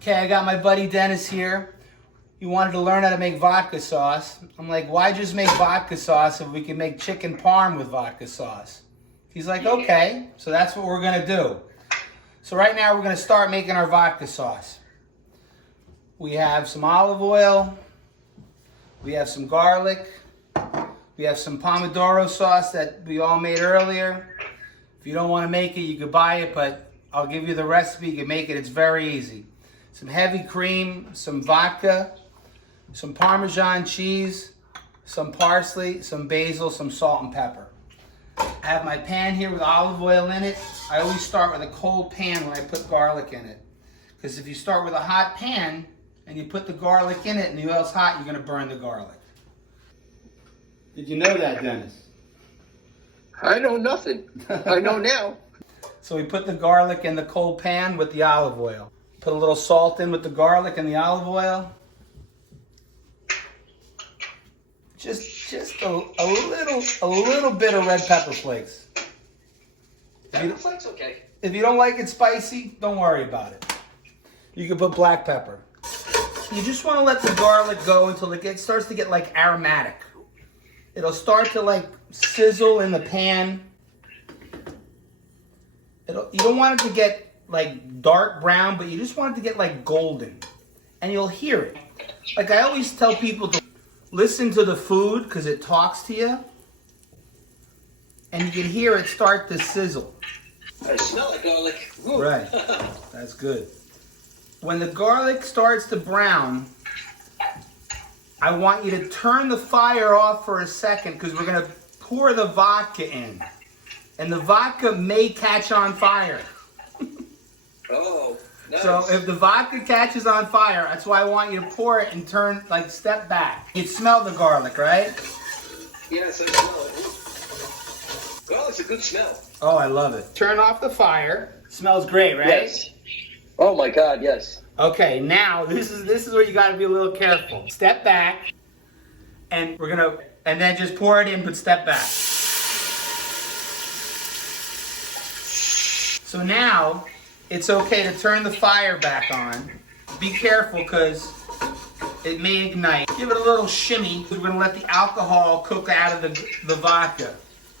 Okay, I got my buddy Dennis here. He wanted to learn how to make vodka sauce. I'm like, why just make vodka sauce if we can make chicken parm with vodka sauce? He's like, okay, so that's what we're gonna do. So right now we're gonna start making our vodka sauce. We have some olive oil, we have some garlic, we have some Pomodoro sauce that we all made earlier. If you don't wanna make it, you could buy it, but I'll give you the recipe, you can make it, it's very easy. Some heavy cream, some vodka, some Parmesan cheese, some parsley, some basil, some salt and pepper. I have my pan here with olive oil in it. I always start with a cold pan when I put garlic in it. Because if you start with a hot pan and you put the garlic in it and the oil's hot, you're going to burn the garlic. Did you know that, Dennis? I know nothing. I know now. So we put the garlic in the cold pan with the olive oil. Put a little salt in with the garlic and the olive oil. Just a little bit of red pepper flakes. Pepper flakes, okay. If you don't like it spicy, don't worry about it. You can put black pepper. You just want to let the garlic go until it starts to get like aromatic. It'll start to like sizzle in the pan. You don't want it to get like dark brown, but you just want it to get like golden. And you'll hear it. Like I always tell people to listen to the food because it talks to you. And you can hear it start to sizzle. I smell like garlic. Ooh. Right. That's good. When the garlic starts to brown, I want you to turn the fire off for a second because we're going to pour the vodka in. And the vodka may catch on fire. Oh, nice. So if the vodka catches on fire, that's why I want you to pour it and turn, like, step back. You smell the garlic, right? Yes, I smell it. Garlic's a good smell. Oh, I love it. Turn off the fire. Smells great, right? Yes. Oh my God, yes. Okay, now this is where you got to be a little careful. Step back, and and then just pour it in, but step back. So now it's okay to turn the fire back on. Be careful because it may ignite. Give it a little shimmy. We're going to let the alcohol cook out of the vodka.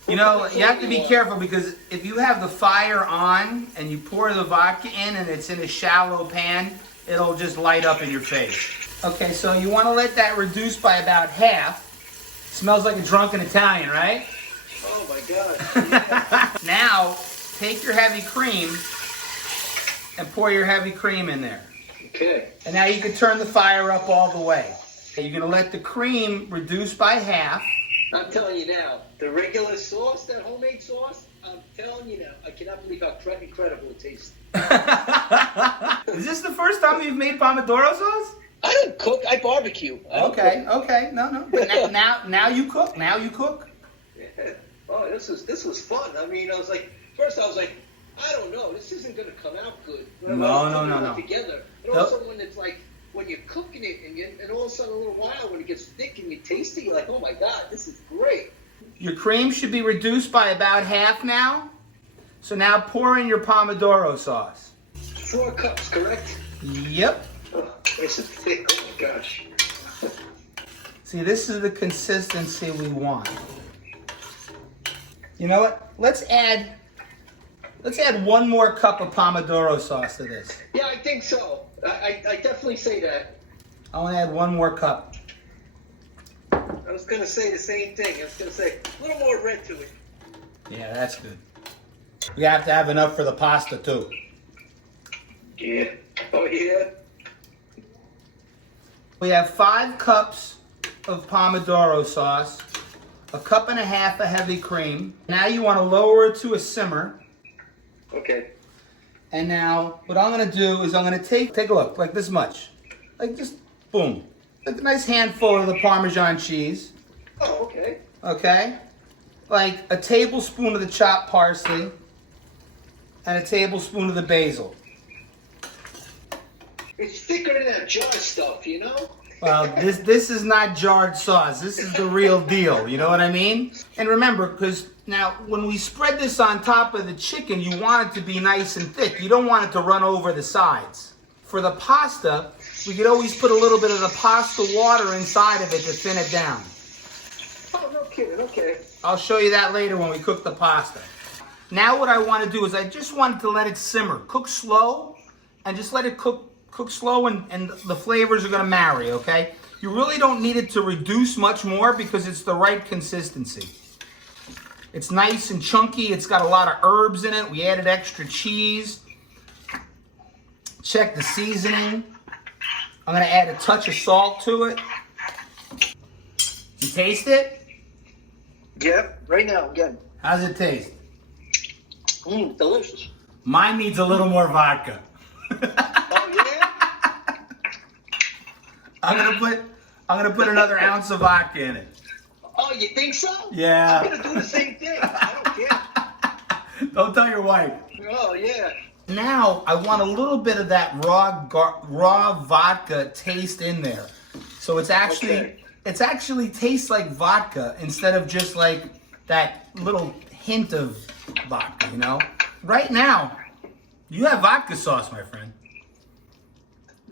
You know, you have to be careful because if you have the fire on and you pour the vodka in and it's in a shallow pan, it'll just light up in your face. Okay, so you want to let that reduce by about half. Smells like a drunken Italian, right? Oh my God. Yeah. Now, take your heavy cream and pour your heavy cream in there. Okay. And now you can turn the fire up all the way. You're going to let the cream reduce by half. I'm telling you now, the regular sauce, that homemade sauce, I'm telling you now, I cannot believe how incredible it tastes. Is this the first time you've made Pomodoro sauce? I don't cook, I barbecue. Okay, no. But now you cook. Now you cook. Yeah. Oh, this was fun. I mean, first I was like, I don't know, this isn't going to come out good. No. Together. But also when it's like, when you're cooking it and all of a sudden a little while when it gets thick and you taste it, you're like, oh my God, this is great. Your cream should be reduced by about half now. So now pour in your Pomodoro sauce. 4 cups, correct? Yep. Oh, this is thick. Oh my gosh. See, this is the consistency we want. You know what? Let's add 1 more cup of Pomodoro sauce to this. Yeah, I think so. I definitely say that. I want to add 1 more cup. I was going to say the same thing. I was going to say a little more red to it. Yeah, that's good. We have to have enough for the pasta too. Yeah. Oh, yeah. We have 5 cups of Pomodoro sauce, 1.5 cups of heavy cream. Now you want to lower it to a simmer. Okay. And now what I'm going to do is I'm going to take a look, like this much. Like just, boom. Like a nice handful of the Parmesan cheese. Oh, okay. Okay? Like a tablespoon of the chopped parsley and a tablespoon of the basil. It's thicker than that jar stuff, you know? Well, this is not jarred sauce. This is the real deal. You know what I mean? And remember, because now when we spread this on top of the chicken, you want it to be nice and thick. You don't want it to run over the sides. for the pasta, we could always put a little bit of the pasta water inside of it to thin it down. Oh, no kidding. Okay. I'll show you that later when we cook the pasta. Now what I want to do is I just wanted to let it simmer. Cook slow and just let it cook slow and the flavors are going to marry, okay? You really don't need it to reduce much more because it's the right consistency. It's nice and chunky. It's got a lot of herbs in it. We added extra cheese. Check the seasoning. I'm going to add a touch of salt to it. You taste it? Yep, right now, again. How's it taste? Delicious. Mine needs a little more vodka. Oh, yeah? I'm gonna put another ounce of vodka in it. Oh, you think so? Yeah. I'm going to do the same thing. I don't care. Don't tell your wife. Oh, yeah. Now I want a little bit of that raw vodka taste in there. So it's actually tastes like vodka instead of just like that little hint of vodka, you know? Right now, you have vodka sauce, my friend.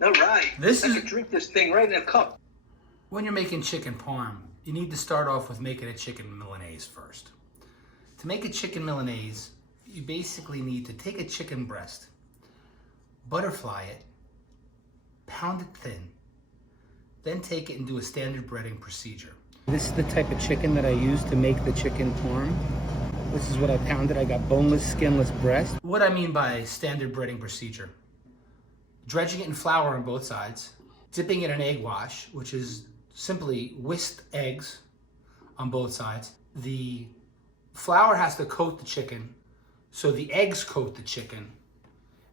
All right. I could drink this thing right in a cup. When you're making chicken parm, you need to start off with making a chicken Milanese first. To make a chicken Milanese, you basically need to take a chicken breast, butterfly it, pound it thin, then take it and do a standard breading procedure. This is the type of chicken that I use to make the chicken parm. This is what I pounded. I got boneless, skinless breast. What I mean by standard breading procedure: dredging it in flour on both sides, dipping it in egg wash, which is simply whisked eggs on both sides. The flour has to coat the chicken, so the eggs coat the chicken.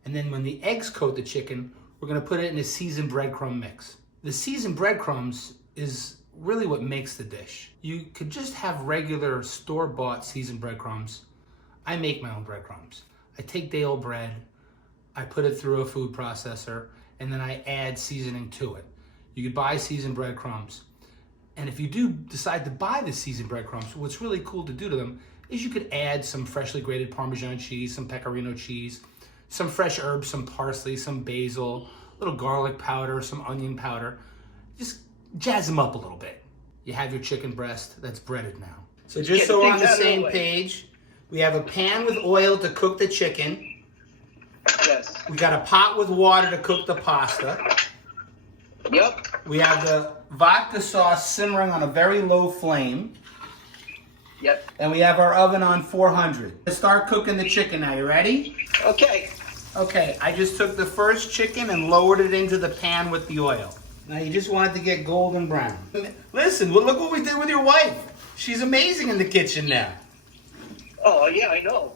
And then when the eggs coat the chicken, we're gonna put it in a seasoned breadcrumb mix. The seasoned breadcrumbs is really what makes the dish. You could just have regular store-bought seasoned breadcrumbs. I make my own breadcrumbs. I take day-old bread, I put it through a food processor, and then I add seasoning to it. You could buy seasoned breadcrumbs. And if you do decide to buy the seasoned breadcrumbs, what's really cool to do to them is you could add some freshly grated Parmesan cheese, some pecorino cheese, some fresh herbs, some parsley, some basil, a little garlic powder, some onion powder. Just jazz them up a little bit. You have your chicken breast that's breaded now. So just so we're on the same page, we have a pan with oil to cook the chicken. Yes. We got a pot with water to cook the pasta. Yep. We have the vodka sauce simmering on a very low flame. Yep. And we have our oven on 400. Let's start cooking the chicken now. You ready? Okay. Okay, I just took the first chicken and lowered it into the pan with the oil. Now you just want it to get golden brown. Listen, look what we did with your wife. She's amazing in the kitchen now. Oh, yeah, I know.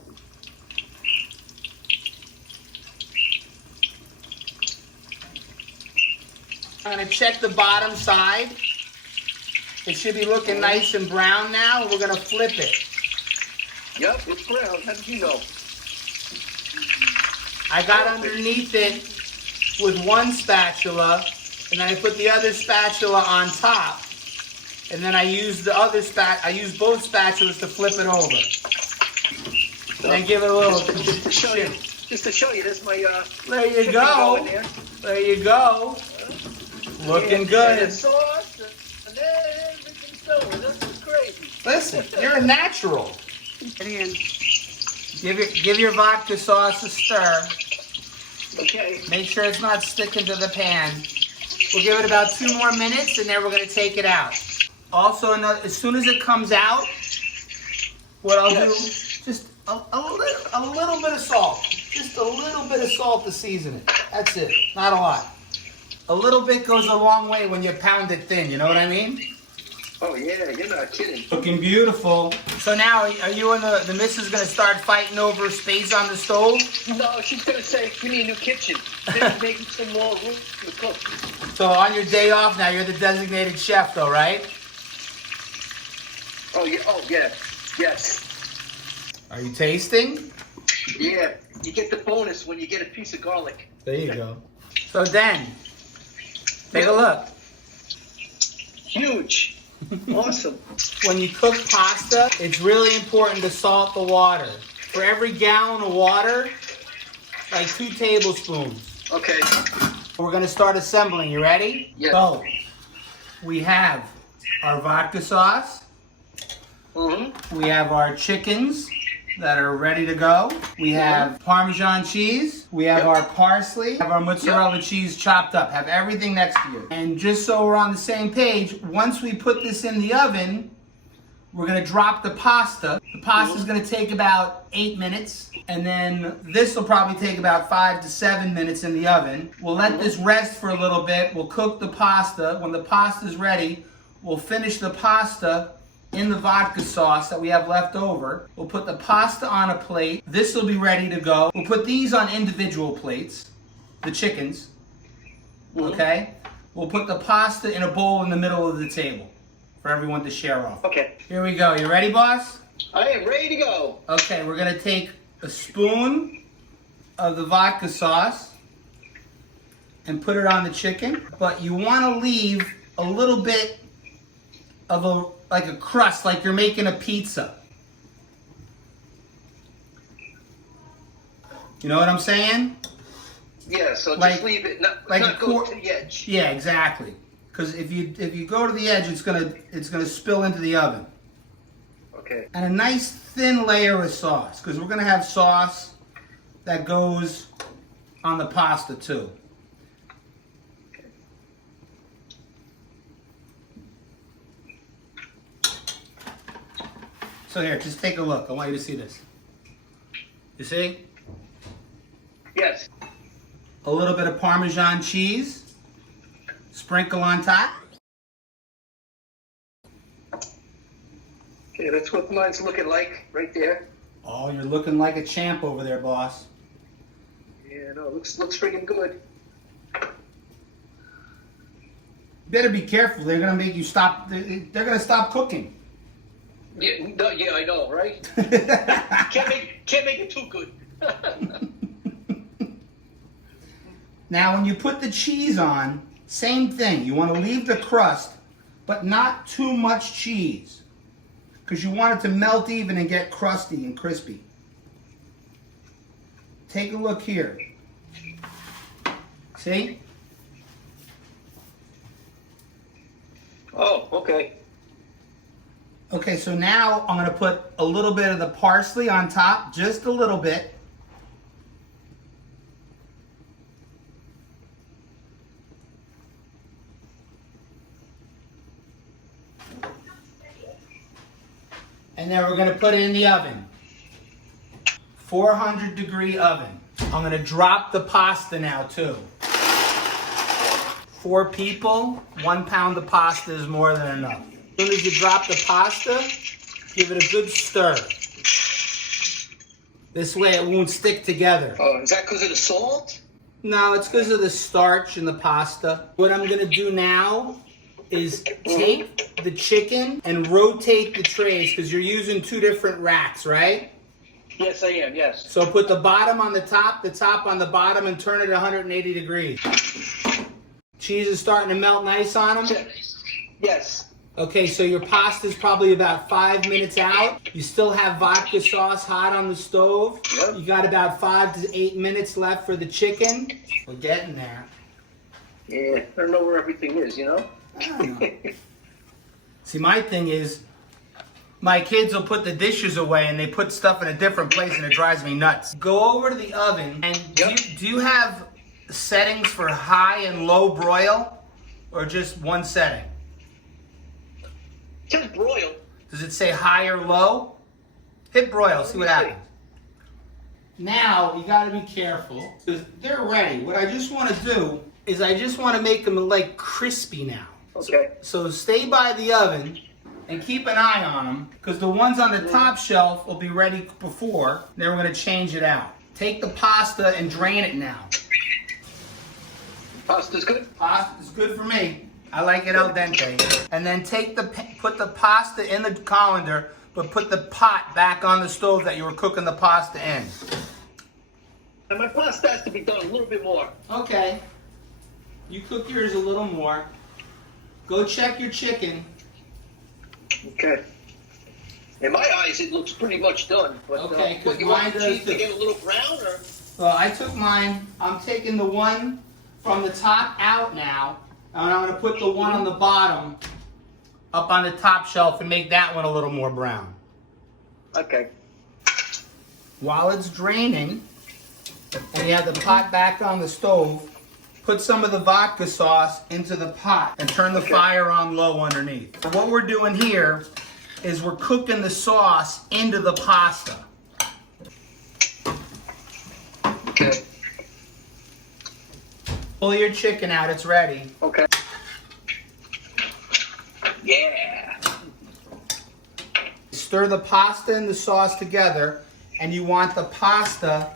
I'm gonna check the bottom side. It should be looking nice and brown now, and we're gonna flip it. Yep, it's brown. How did you know? I got underneath it with one spatula, and then I put the other spatula on top, and then I used the other I used both spatulas to flip it over. And then give it a little just to show you. Just to show you, there's my there you go. There you go. Looking good. And sauce, and then everything's going. This is crazy. Listen, you're a natural. Give your vodka sauce a stir. Okay. Make sure it's not sticking to the pan. We'll give it about 2 more minutes, and then we're going to take it out. Also, as soon as it comes out, what I'll do, just a little bit of salt. Just a little bit of salt to season it. That's it. Not a lot. A little bit goes a long way when you pound it thin. You know what I mean? Oh, yeah, you're not kidding. Looking beautiful. So now, are you and the missus going to start fighting over space on the stove? No, she's going to say, give me a new kitchen. Then make some more room to cook. So on your day off now, you're the designated chef though, right? Oh, yeah. Oh, yeah. Yes. Are you tasting? Yeah. You get the bonus when you get a piece of garlic. There you go. So then, take a look. Huge. Awesome. When you cook pasta, it's really important to salt the water. For every gallon of water, like 2 tablespoons. Okay. We're gonna start assembling. You ready? Yes. So, we have our vodka sauce. We have our chickens that are ready to go. We have Parmesan cheese. We have our parsley. We have our mozzarella cheese chopped up. Have everything next to you. And just so we're on the same page, once we put this in the oven, we're gonna drop the pasta. The pasta's gonna take about 8 minutes. And then this will probably take about 5 to 7 minutes in the oven. We'll let this rest for a little bit. We'll cook the pasta. When the pasta's ready, we'll finish the pasta in the vodka sauce that we have left over. We'll put the pasta on a plate. This will be ready to go. We'll put these on individual plates, the chickens, okay? We'll put the pasta in a bowl in the middle of the table for everyone to share off. Okay. Here we go. You ready, boss? I am ready to go. Okay, we're gonna take a spoon of the vodka sauce and put it on the chicken, but you wanna leave a little bit of like a crust, like you're making a pizza. You know what I'm saying? Yeah, so Like- just leave it, not like go a to the edge. Yeah, exactly. Because if you go to the edge, it's gonna spill into the oven. Okay. And a nice thin layer of sauce, because we're gonna have sauce that goes on the pasta too. So here, just take a look. I want you to see this. You see? Yes. A little bit of Parmesan cheese. Sprinkle on top. Okay, that's what mine's looking like right there. Oh, you're looking like a champ over there, boss. Yeah, no, looks freaking good. Better be careful. They're gonna make you stop. They're gonna stop cooking. Yeah, no, yeah, I know, right? can't make it too good. Now, when you put the cheese on, same thing. You want to leave the crust, but not too much cheese, because you want it to melt even and get crusty and crispy. Take a look here. See? Oh, okay. Okay, so now I'm going to put a little bit of the parsley on top, just a little bit. And then we're going to put it in the oven. 400-degree oven. I'm going to drop the pasta now too. 4 people, 1 pound of pasta is more than enough. As soon as you drop the pasta, give it a good stir. This way it won't stick together. Oh, is that because of the salt? No, it's because of the starch in the pasta. What I'm going to do now is take the chicken and rotate the trays, because you're using 2 different racks, right? Yes, I am, yes. So put the bottom on the top on the bottom, and turn it 180 degrees. Cheese is starting to melt nice on them? Yes. Okay, so your pasta's probably about 5 minutes out. You still have vodka sauce hot on the stove. Yep. You got about 5 to 8 minutes left for the chicken. We're getting there. Yeah, I don't know where everything is, you know? I don't know. See, my thing is, my kids will put the dishes away and they put stuff in a different place, and it drives me nuts. Go over to the oven, and do you have settings for high and low broil, or just one setting? Just broil. Does it say high or low? Hit broil, see what happens. Now, you gotta be careful, because they're ready. What I just wanna do is I just wanna make them like crispy now. Okay. So stay by the oven and keep an eye on them, because the ones on the top shelf will be ready before. Then we're gonna change it out. Take the pasta and drain it now. Pasta's good? Pasta's good for me. I like it al dente. And then put the pasta in the colander, but put the pot back on the stove that you were cooking the pasta in. And my pasta has to be done a little bit more. Okay. You cook yours a little more. Go check your chicken. Okay. In my eyes, it looks pretty much done. But, Okay, 'cause you want mine the does cheese to too. get a little brown, or? Well, I took mine. I'm taking the one from the top out now, and I'm going to put the one on the bottom up on the top shelf and make that one a little more brown. Okay. While it's draining, and you have the pot back on the stove, put some of the vodka sauce into the pot and turn the fire on low underneath. What we're doing here is we're cooking the sauce into the pasta. Okay. Pull your chicken out, it's ready. Okay. Yeah. Stir the pasta and the sauce together, and you want the pasta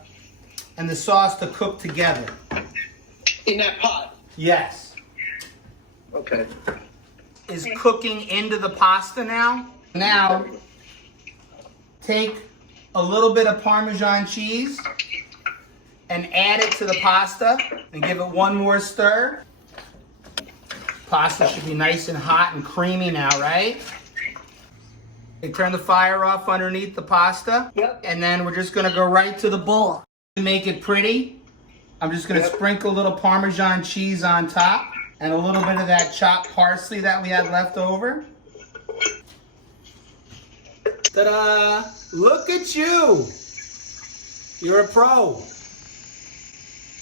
and the sauce to cook together. In that pot? Yes. Okay. Is cooking into the pasta now. Now, take a little bit of Parmesan cheese and add it to the pasta and give it one more stir. Pasta should be nice and hot and creamy now, right? You turn the fire off underneath the pasta. Yep. And then we're just gonna go right to the bowl. To make it pretty, I'm just gonna sprinkle a little Parmesan cheese on top and a little bit of that chopped parsley that we had left over. Ta-da! Look at you! You're a pro.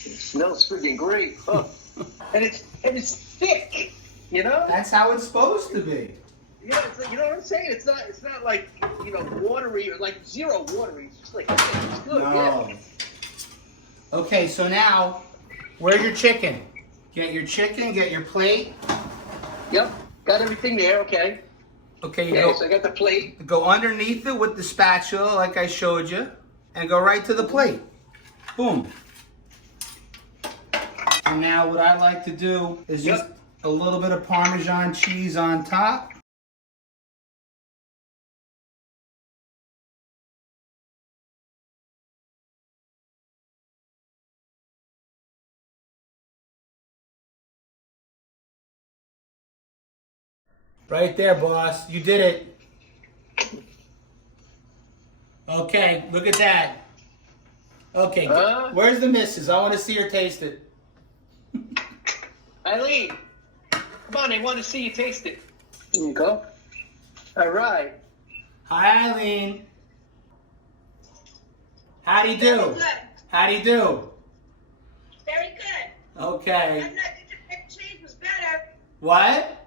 It smells freaking great. Huh. and it's thick, you know? That's how it's supposed to be. Yeah, it's like, you know what I'm saying? It's not like, you know, watery or like zero watery. It's just like, it's good. No. Yeah. Okay, so now, where's your chicken? Get your chicken, get your plate. Yep. Got everything there, okay. Okay, you Okay, so I got the plate. go underneath it with the spatula like I showed you, and go right to the plate. Boom. And now what I like to do is just a little bit of Parmesan cheese on top. Right there, boss. You did it. Okay, look at that. Okay, where's the missus? I want to see her taste it. Eileen, come on, I want to see you taste it. Here you go. All right. Hi, Eileen. How do you do? Very good. How do you do? Very good. Okay. I'm not the cheese was better. What?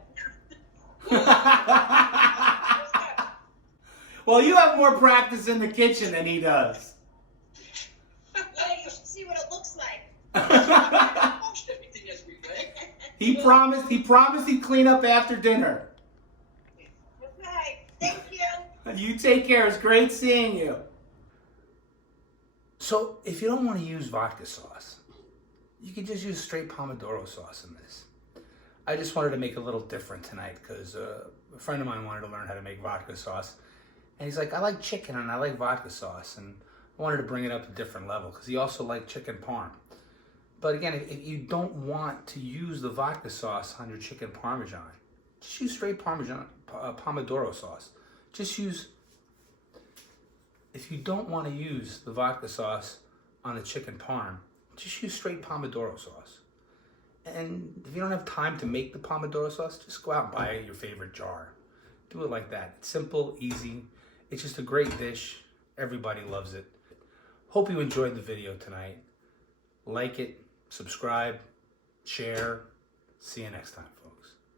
Well, you have more practice in the kitchen than he does. Well, you should see what it looks like. Everything as we make. He promised he'd clean up after dinner. Okay. Thank you. You take care. It's great seeing you. So, if you don't want to use vodka sauce, you can just use straight Pomodoro sauce in this. I just wanted to make it a little different tonight because a friend of mine wanted to learn how to make vodka sauce. And he's like, I like chicken and I like vodka sauce. And I wanted to bring it up a different level because he also liked chicken parm. But again, if you don't want to use the vodka sauce on your chicken parmesan, just use straight Pomodoro sauce. If you don't want to use the vodka sauce on the chicken parm, just use straight Pomodoro sauce. And if you don't have time to make the Pomodoro sauce, just go out and buy your favorite jar. Do it like that. It's simple, easy. It's just a great dish. Everybody loves it. Hope you enjoyed the video tonight. Like it, subscribe, share. See you next time, folks.